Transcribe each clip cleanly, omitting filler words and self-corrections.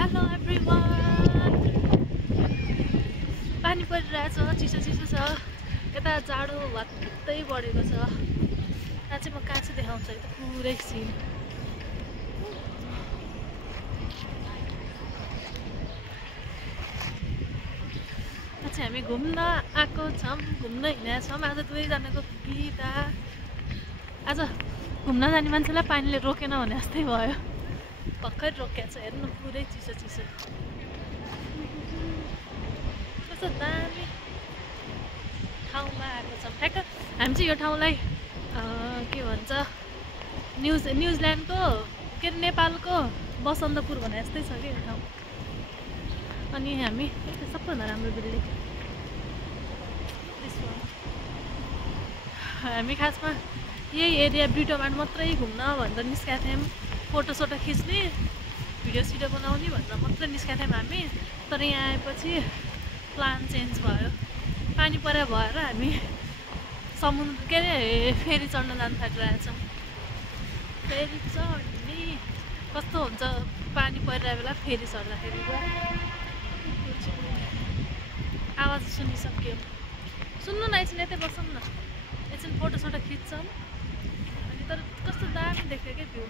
Hello everyone पानी परिरहेछ चिसो चिसो छ यता जाडो भत्तै बढेको छ यहाँ चाहिँ म कहाँ चाहिँ देखाउँछु है त पुरै सिन यहाँ चाहिँ हामी घुम्न आएको छौँ घुम्न हिँडेका छौँ आज दुवैजनाको बिदा आज घुम्न जाने मान्छेलाई पानीले रोकेन भने जस्तै भयो भर्खर रोकेको छ हेर्नु पुरै चिसो चिसो कस्तो दामी ठाउँमा आएको छौँ ठ्याक्क हामी चाहिँ यो ठाउँलाई के भन्छ न्युजिल्यान्डको के अरे नेपालको बसन्तपुर भने जस्तै छ कि यो ठाउँ अनि हामी सबभन्दा राम्रो बिल्डिङ हामी खासमा यही एरिया ब्रिटोमार्ट मात्रै घुम्न भनेर निस्केका थियौँ फोटोसोटो खिच्ने भिडियो सिडियो बनाउने भनेर मात्रै निस्केका थियौँ हामी तर यहाँ आएपछि प्लान चेन्ज भयो पानी परे भएर हामी समुद्र के अरे फेरी चढ्न जानु थालिरहेछौँ फेरी चढ्ने कस्तो हुन्छ पानी परिरहेको बेला फेरी चढ्दाखेरि आवाज सुनिसक्यो सुन्नु न एकछिन यतै बसौँ न एकछिन फोटोसोटो खिच्छौँ अनि तर कस्तो दामी देख्यो क्या भ्यू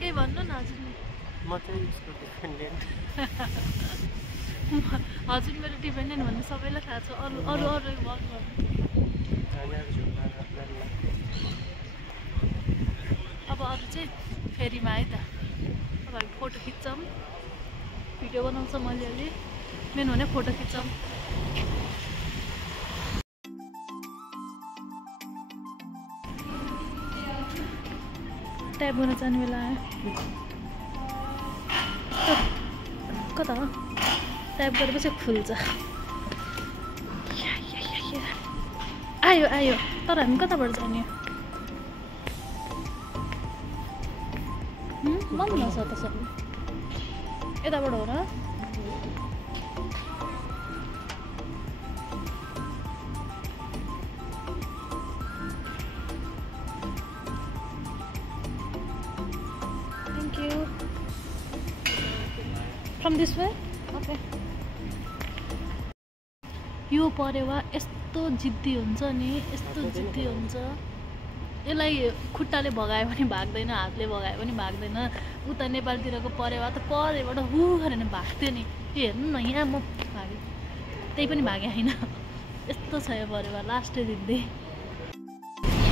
केही भन्नु न हजुर म चाहिँ उसको डिपेन्डेन्ट हजुर मेरो डिपेन्डेन्ट भन्ने सबैलाई थाहा छ अरू अरू अरू भन्नु अब अरू चाहिँ फेरीमा है त अब हामी फोटो खिच्छौँ भिडियो बनाउँछौँ अलिअलि मेन भने फोटो खिच्छौँ ट्याप गर्न जाने बेला आयो कता हो ट्याप गरेपछि खुल्छ आयो आयो तर हामी कताबाट जाने मन नछ त सबै यताबाट हो र thank you from this way okay यो परेवा यस्तो जिद्दी हुन्छ नि यस्तो जिद्दी हुन्छ यसलाई खुट्टाले भगायो भने भाग्दैन हातले भगायो भने भाग्दैन उता नेपालतिरको परेवा त परेबाट हु गरेर भाग्थ्यो नि यो हेर्नु न यहाँ म भागेँ त्यही पनि भागेँ होइन यस्तो छ यो परेवा लास्टै दिँदै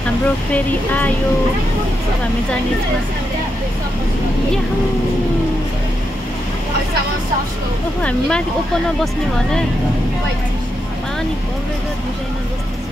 हाम्रो फेरि आयो अब हामी जाने हामी माथि ओपनमा बस्ने भने पानी परेर डिजाइनर जस्तो छ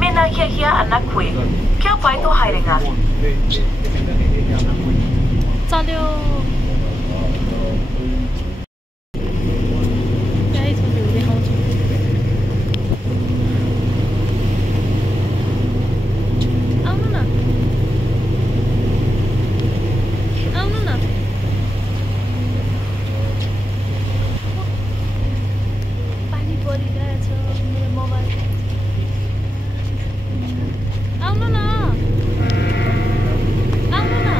Mena hia anak kue. Kya pai to hairenga. चल्यो देखाउँछु आउनु न आउनु न पानी परिरहेछ मेरो मोबाइल आउनु न आउनु न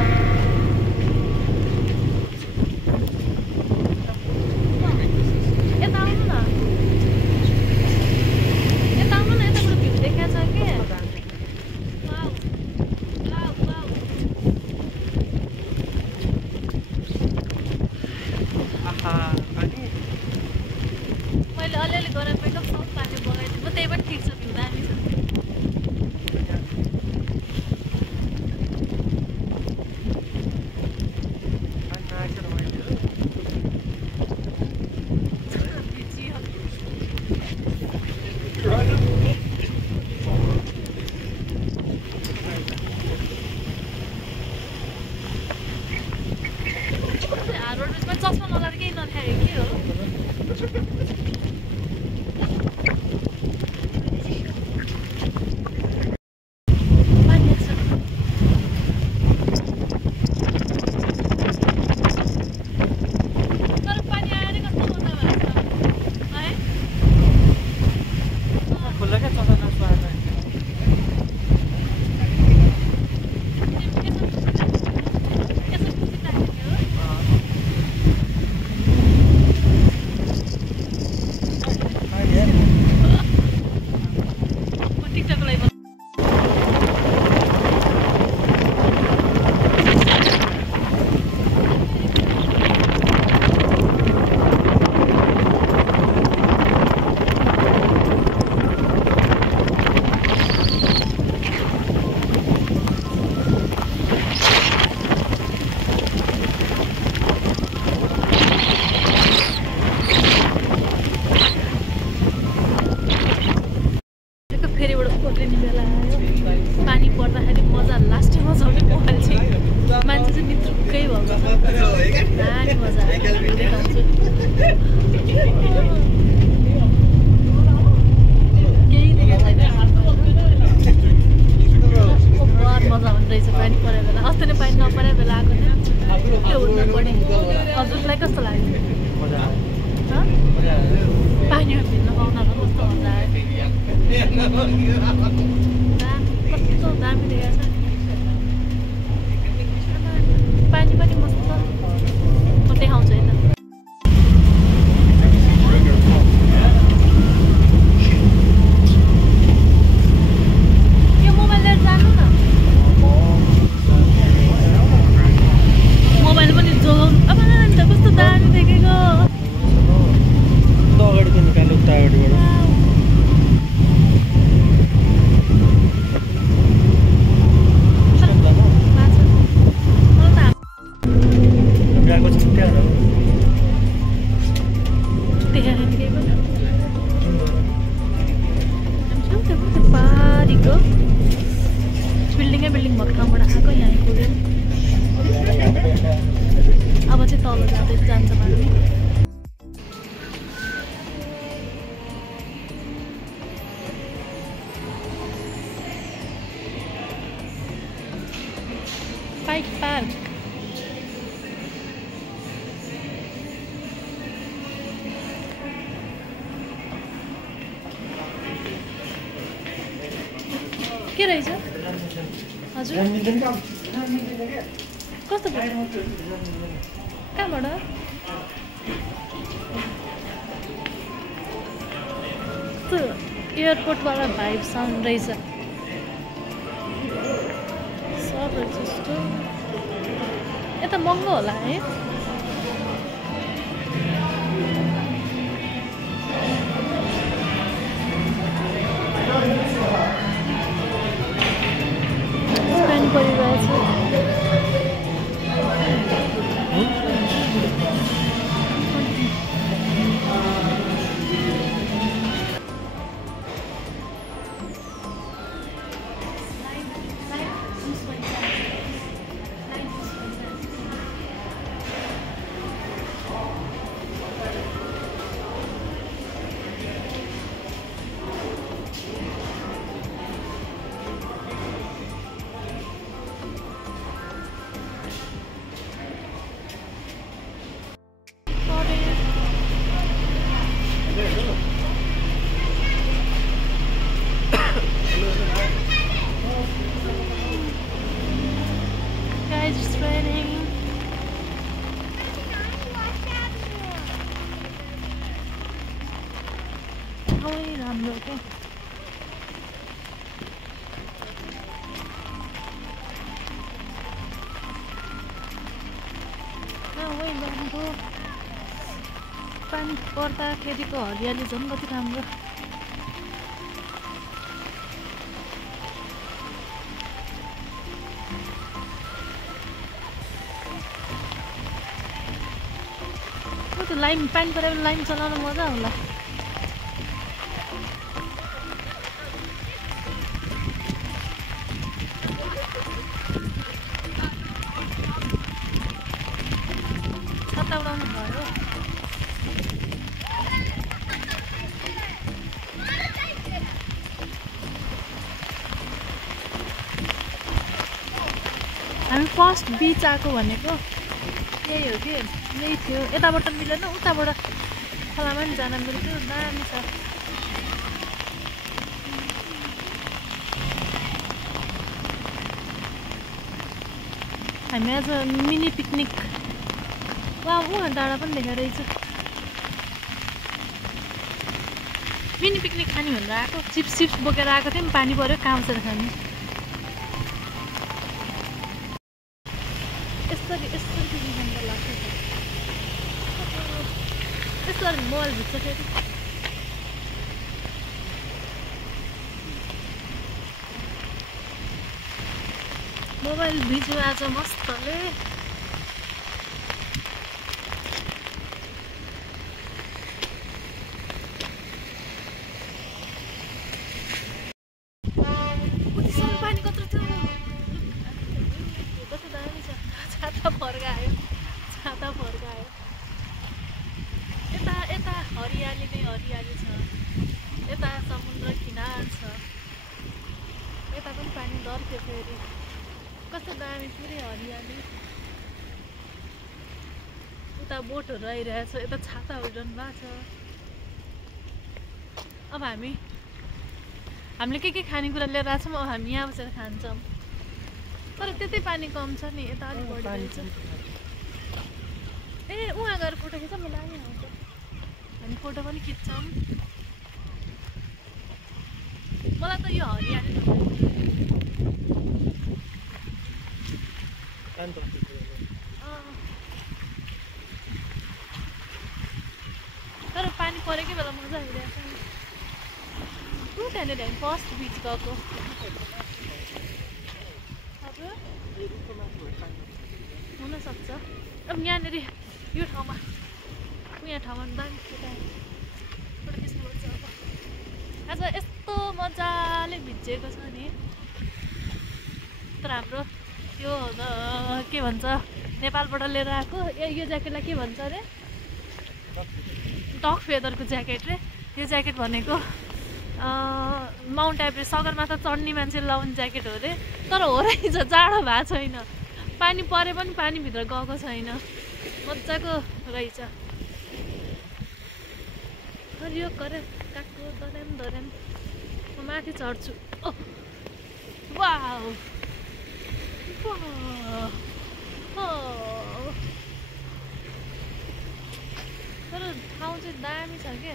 चाहिँ भित्रकै भएको छ दामी मजा आयो केही देखेको छैन बहुत मजा हुँदो रहेछ पानी परेको बेला अस्ति नै पानी नपरेको बेला आएको थियो त्यो हुँदा बढी हजुरलाई कस्तो लाग्यो पानीमा भिज्न पाउँदा कस्तो मजा आयो कस्तो दामी देखेको छ पानी पनि मस्त म देखाउँछु है त यो मोबाइल लिएर जानु न मोबाइल पनि जोगाउनु अब अन्त कस्तो दामी देखेको अगाडिको निकाल्नु उता अगाडिबाट बिल्डिङ भएको ठाउँबाट आएको यहाँ पुग्यो अब चाहिँ तल जाँदै जान्छ माथि बाइक पार्क के रहेछ हजुर कस्तो कहाँबाट एयरपोर्टवाला भाइब साउन्ड रहेछ सब जस्तो यता महँगो होला है पानी परिरहेछ Guys, it's raining. Ôi, làm được không? Ôi, làm được. Pan पर्दाखेरि को हरियाली झन् कति राम्रो त्यो लाइन पानी परेर लाइन चलाउन मजा होला छाता उडाउनु भयो हामी फर्स्ट बीच आएको भनेको यही हो कि यही थियो यताबाट मिलेन उताबाट खोलामा नि जान मिल्थ्यो दामी छ हामी आज मिनी पिकनिक वा उहाँ डाँडा पनि देखेर रहेछ मिनी पिकनिक खाने भनेर आएको चिप्स चिप्स बोकेर आएको थियौँ पानी पऱ्यो कहाँ बसेर खाने यसरी लाग्छ यसरी मोबाइल भित्र फेरि मोबाइल भिज्यो आज मस्तले पानी कत्रो थियो कस्तो दामी छ छाता थियो फेरि कस्तो दामी पुरै हरियाली उता बोटहरू आइरहेछ यता छाता उड्रनु भएको छ अब हामीले के खानेकुरा लिएर आएको छौँ अब हामी यहाँ बसेर खान्छौँ तर त्यतै पानी कम छ नि यता अलिक बढी रहेछ ए उहाँ गएर फोटो खिच्छ म दामी आउँछ हामी फोटो पनि खिच्छौँ मलाई त यो हरियाली तर पानी परेकै बेला मजा आइरहेछ नि त्यहाँनिर हामी फर्स्ट बिच गएको हुनसक्छ अब यहाँनिर यो ठाउँमा यहाँ ठाउँमा दामी फोटो खिच्नुपर्छ अब आज यस्तो मजाले भिजेको छ नि तर हाम्रो यो के भन्छ नेपालबाट लिएर आएको यो ज्याकेटलाई के भन्छ अरे डक फेदरको ज्याकेट रे यो ज्याकेट भनेको माउन्ट एभरेस्ट सगरमाथा चढ्ने मान्छे लाउने ज्याकेट हो रे तर हो रहेछ जाडो भएको छैन पानी परे पनि पानीभित्र गएको छैन मजाको रहेछ हरियो करे काको दर्याम म माथि चढ्छु वाउ तर ठाउँ चाहिँ दामी छ के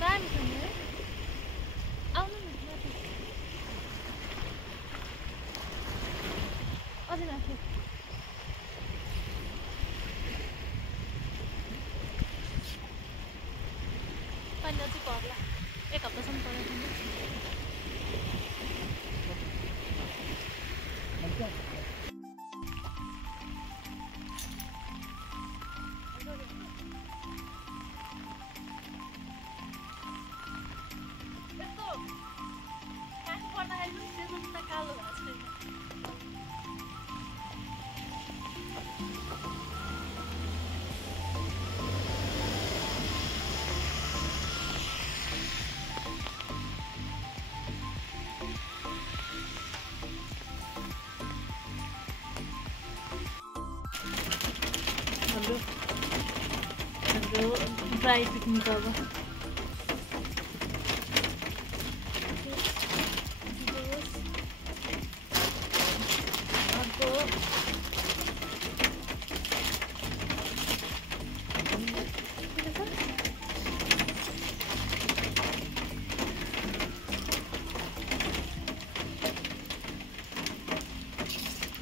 दामी छ नि आउनु न माथि अझै माथि पानी अझै पर्ला एक हप्तासम्म परेको हाम्रो ड्राई पिकनिक अब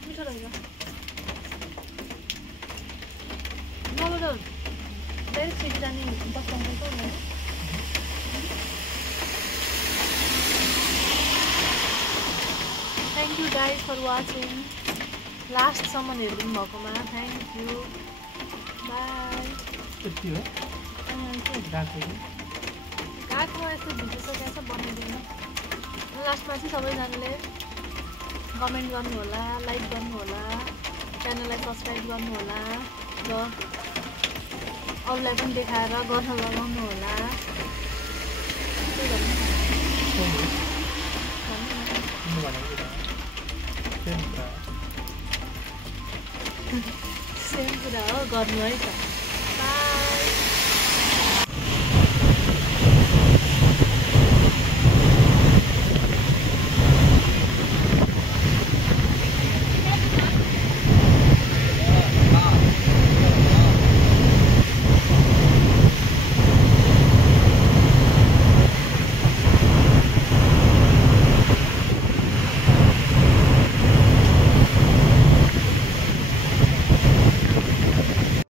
मिठो रहेछ There's a running Thank you guys for watching. Last someone hearding Mokoma. Thank you. Bye. काठमा यस्तो भिडिसकेको छ बनाइदिनु लास्टमा चाहिँ सबैजनाले कमेन्ट गर्नु होला लाइक गर्नु होला च्यानललाई सब्स्क्राइब गर्नु होला र अरूलाई पनि देखाएर गर्न लगाउनु होला सेम कुरा हो गर्नु है त